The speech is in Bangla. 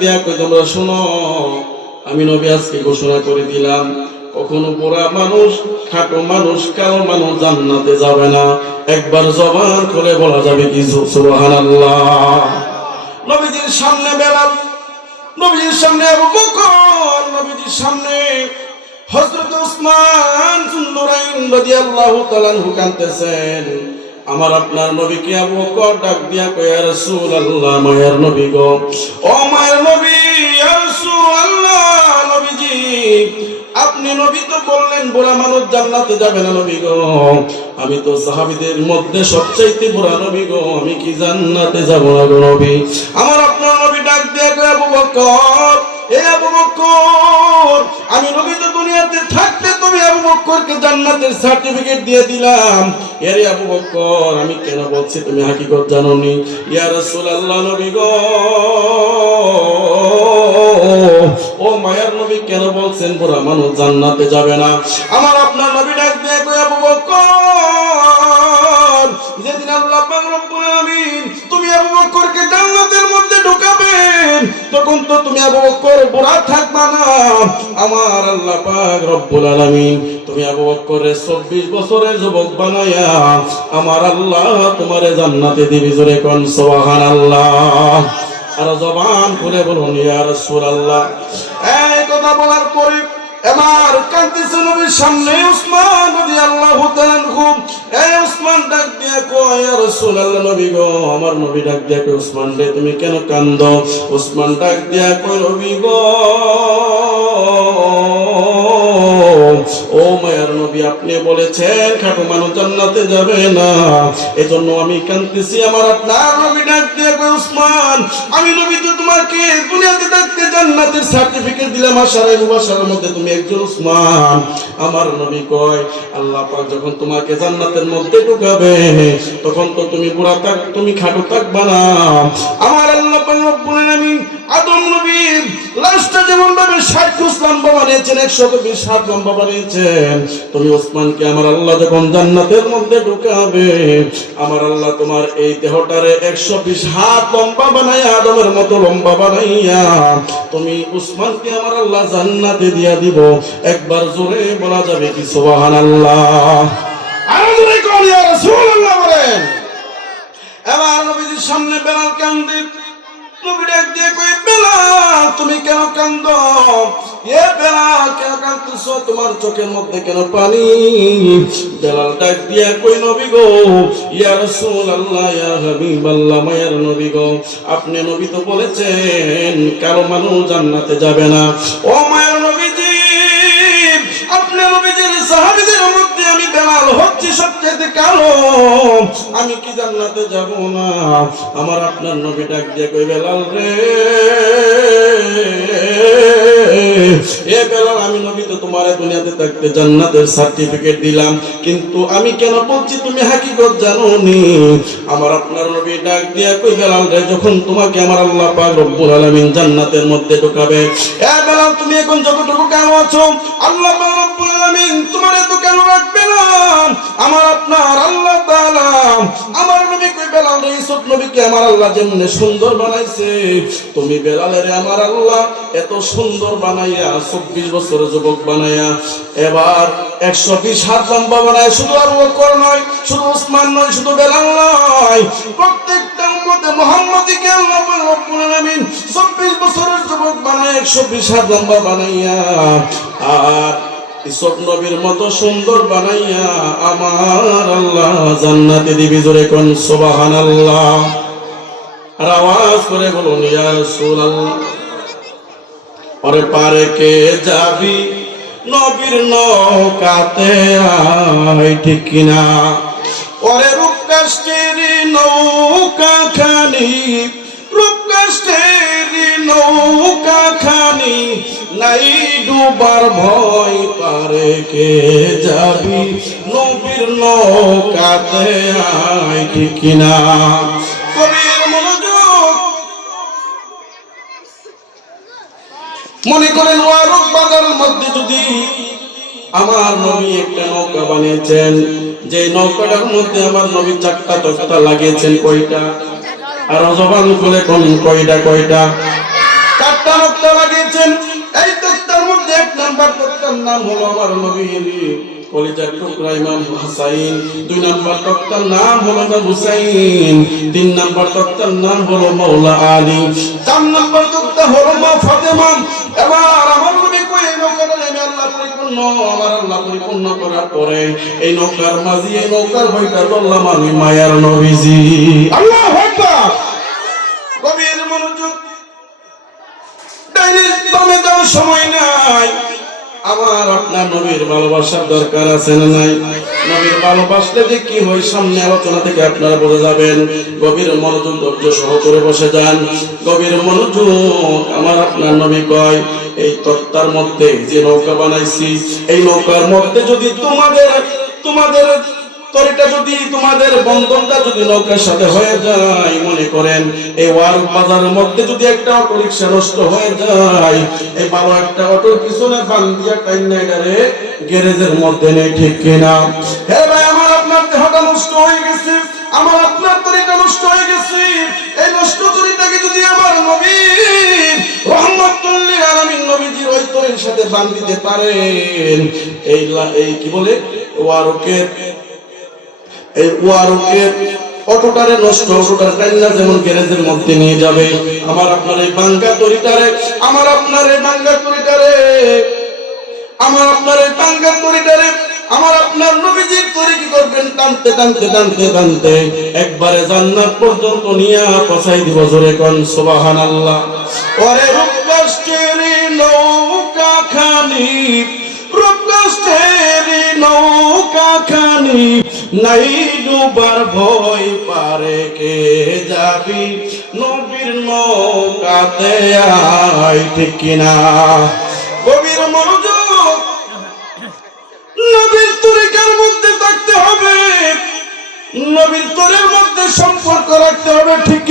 দিয়া কই তোমরা শুনো, আমি নবী আজকে ঘোষণা করে দিলাম, কখনো বুড়া মানুষ, খাটো মানুষ, কালো মানুষ জান্নাতে যাবে না। একবার জবান খুলে বলা যাবে কি সুবহানাল্লাহ। নবীজির সামনে বেলাল, নবীজির সামনে আবু বকর, নবীজির সামনে হযরত ওসমান যুন্নুরাইন রাদিয়াল্লাহু তাআলা আনহু কাঁদতেছেন। আমার আপনার নবীকে আবু বকর ডাক দিয়া কয়, ইয়া রাসূলুল্লাহ, মায়ের নবী গো, ও মায়ের নবী, ইয়া রাসূলুল্লাহ, নবীজি আপনি নবী তো বললেন বুড়া মানুষ জান্নাতে যাবে না নবী গো, আমি তো সাহাবীদের মধ্যে সবচাইতে বুড়া নবী গো, আমি কি জান্নাতে যাব না গো নবী? আমার আপনার নবী ডাক দিয়া কয়, আবু বকর, এ আবু বকর, আমি নবী তো দুনিয়াতে থাকতে তুমি আবু বকরকে জান্নাতের সার্টিফিকেট দিয়ে দিলাম। এরে আবু বকর, আমি কেন বলছি তুমি হাকিকত জানো নি? ইয়া রাসূলুল্লাহ, নবী গো, ও মায়ার নবী কেন বলছেন বুড়া মানুষ জান্নাতে যাবে না? আমার আপনার নবী ডাক দিয়ে কয়, আবু বকর, যেদিন আল্লাহ পাক রব্বুল আলামিন তুমি আবু বকরকে জান্নাতের মধ্যে ঢুকাবেন, তখন তো তুমি আবু বকর বুড়া থাকবা না। আমার আল্লাহ পাক রব্বুল আলামিন তুমি আবু বকরের 24 বছরের যুবক বানায়া আমার আল্লাহ তোমারে জান্নাতে দিবে। জোরে কোন সুবহানাল্লাহ। আর জবান খুলে বলুন ইয়া রাসূলুল্লাহ। এই কথা বলার পরে এবার কাঁদতেছে নবীর সামনে ওসমান রাদিয়াল্লাহু তাআলা আনহু। এই ওসমান ডাক দিয়া কয়, ইয়া রাসূলুল্লাহ, নবী গো, আমার নবী ডাক দিয়া কয়, ওসমান রে তুমি কেন কান্দো? ওসমান ডাক দিয়া কয়, নবী গো, ও মায়ার নবী আপনি বলেছেন খাটো মানুষ জান্নাতে যাবে না, এজন্য আমি কাঁদতেছি। আমার আপনার নবী ডাক দিয়ে কয়, ওসমান, আমি নবী তো তোমাকে দুনিয়াতে থাকতে জান্নাতের সার্টিফিকেট দিলাম, আশার মুবাশশারের মধ্যে তুমি একজন ওসমান। আমার নবী কয়, আল্লাহ পাক যখন তোমাকে জান্নাতের মধ্যে ঢুকাবে তখন তো তুমি বুড়া থাক, তুমি খাটো থাকবা না। আমার আল্লাহ পাক রব্বুল আলামিন আদম নবীর লাশটা যেমন ভাবে 60 গজ লম্বা বানিয়েছেন, 120 হাত লম্বা বানিয়েছেন, তুমি ওসমানকে আমার আল্লাহ যখন জান্নাতের মধ্যে ঢুকাবে আমার আল্লাহ তোমার এই দেহটারে 120 হাত লম্বা বানাইয়া, আদমের মতো লম্বা বানাইয়া তুমি ওসমানকে আমার আল্লাহ জান্নাতে দিয়া দিব। একবার জোরে বলা যাবে কি সুবহানাল্লাহ। আরো জোরে কোন ইয়া রাসূলুল্লাহ বলেন। এবার নবীজির সামনে বেলাল কান্দে। নবী ডাক দিয়ে কই, বেলাল তুমি কেন কান্দো? এ বেলাল কেন কাঁদতেছো? তোমার চোখের মধ্যে কেন পানি? বেলাল ডাক দিয়ে কই, নবী গো, ইয়া রাসূলুল্লাহ, ইয়া হাবিবাল্লাহ, মায়ের নবী গো, আপনি নবী তো বলেছেন কালো মানুষ জান্নাতে যাবে না। ও মায়ের নবীজি, আপনি নবীজির সাহাবীদের মধ্যে আমি বেলাল হচ্ছি সবচেয়ে কালো, আমি কি জান্নাতে যাব না? আমার আপনার নবী ডাক দিয়ে কই, বেলাল রে, এ বেলাল, আমি নবী তো তোমার দুনিয়াতে থাকতে জান্নাতের সার্টিফিকেট দিলাম, কিন্তু আমি কেন বলছি তুমি হাকিকত জানো নি? আমার আপনার নবী ডাক দিয়া কই, বেলাল রে, যখন তোমাকে আমার আল্লাহ পাক রব্বুল আলামিন জান্নাতের মধ্যে ঢুকাবে, এ বেলাল তুমি এখন যতটুকু কেন আছো আল্লাহ পাক রব্বুল আলামিন তোমারে তো কেন রাখবে না? আমার আপনার আল্লাহ তাআলা আমার নবী কই, বেলাল রে, ইসুফ নবীকে আমার আল্লাহ যেমনে সুন্দর বানাইছে, তুমি বেলালের আমার আল্লাহ এত সুন্দর বানাইয়া 24 বছরের যুবক বানাইয়া এবার 120 হাত লম্বা বানায়, শুধু আবু বকর নয়, শুধু ওসমান নয়, শুধু বেলাল নয়, প্রত্যেকটা উম্মতে মুহাম্মাদীকে আল্লাহ রব্বুল আলামিন 24 বছরের যুবক বানায় 120 হাত লম্বা বানাইয়া আর ইসুফ নবীর মতো সুন্দর বানাইয়া আমার আল্লাহ জান্নাতে দিবি। জোরে কোন সুবহানাল্লাহ। আর আওয়াজ করে বলুন ইয়া রাসূলুল্লাহ। ওরে পারে কে যাবি নবীর নৌকাতে আয়, ঠিক কিনা? ওরে রূপকাষ্ঠের নৌকা খানি, রূপকাষ্ঠের নৌকা খানি, নাই ডুবার ভয়, পারে কে যাবি নবীর নৌকাতে আয়, ঠিক কিনা? কবির মনোযোগ, মনে করেন ওয়ারুক বাজারের মধ্যে যদি আমার নবী একটা নৌকা বানিয়েছেন, যে নৌকাটার মধ্যে আমার নবী 4টা তক্তা লাগিয়েছেন, কয়টা? আর জবান খুলে কোন কয়টা? কয়টা? 4 তক্তা লাগিয়েছেন। এই তক্তার মধ্যে 1 নাম্বার তক্তার নাম হলো আমার নবীর কলিজার টুকরা ইমাম হুসাইন, 2 নাম্বার তক্তার নাম হলো ইমাম হুসাইন, 3 নাম্বার তক্তার নাম হলো মাওলা আলী, 4 নাম্বার তক্তা হলো মা ফাতেমা। এবার আমার নবী কই এই নৌকাটা নেমে আল্লাহ পরিপূর্ণ, আমার আল্লাহ পরিপূর্ণ করার পরে এই নৌকার মাঝি, এই নৌকার বইটা ধরলাম আমি মায়ার নবীজি। আল্লাহু আকবার। গভীর মনোযোগ, ডাইনে বামে যাওয়ার সময় নাই। আমার আপনার নবীর ভালোবাসার দরকার আছে না নাই? নবীর ভালোবাসলে যে কি হয় সামনে আলোচনা থেকে আপনারা বুঝে যাবেন। গভীর মনোযোগ ধৈর্য সহ করে বসে যান, গভীর মনোযোগ। আমার আপনার নবী কয় এই তক্তার মধ্যে যে নৌকা বানাইছি, এই নৌকার মধ্যে যদি তোমাদের তরিটা যদি তোমাদের বন্ধনটা যদি নৌকার সাথে হয়ে যায়, মনে করেন এই ওয়ার বাজারের মধ্যে যদি একটা অটো রিক্সা নষ্ট হয়ে যায়, এই ভালো একটা অটোর পিছনে বান্ধিয়া টাইনা গারে গ্যারেজের মধ্যে নেই, ঠিক কিনা? হে ভাই, আমার আপনার দেহটা নষ্ট হয়ে গেছে, আমার আপনার তরিটা নষ্ট হয়ে গেছে। এই নষ্ট তরিটাকে যদি আমার নবী রহমাতুল লিল আলামিন নবীজির ওই তরির সাথে বান্ধিতে পারেন, এই কি বলে ওয়ারকের অটোটারে নষ্ট, অটোটার টাইনা যেমন গ্যারেজের মধ্যে নিয়ে যাবে, আমার আপনার এই বাঙ্গা তরিটারে, আমার আপনার এই বাঙ্গা তরিটারে, আমার আপনার এই বাঙ্গা তরিটারে আমার আপনার নবীজির তরি কি করবেন? টানতে টানতে টানতে টানতে একবারে জান্নাত পর্যন্ত নিয়ে পৌঁছাই দিব। জোরে কোন সুবহানাল্লাহ। ওরে রূপকষ্টের নৌকা খানি, রূপকষ্টের নৌকা খানি, নাই ডুবার ভয় পারে কে যাবি নবীর নৌকাতে আয়, ঠিক কিনা? গভীর মনোযোগ, নবীর তরিকার মধ্যে থাকতে হবে, নবীর তরের মধ্যে সম্পর্ক রাখতে হবে, ঠিক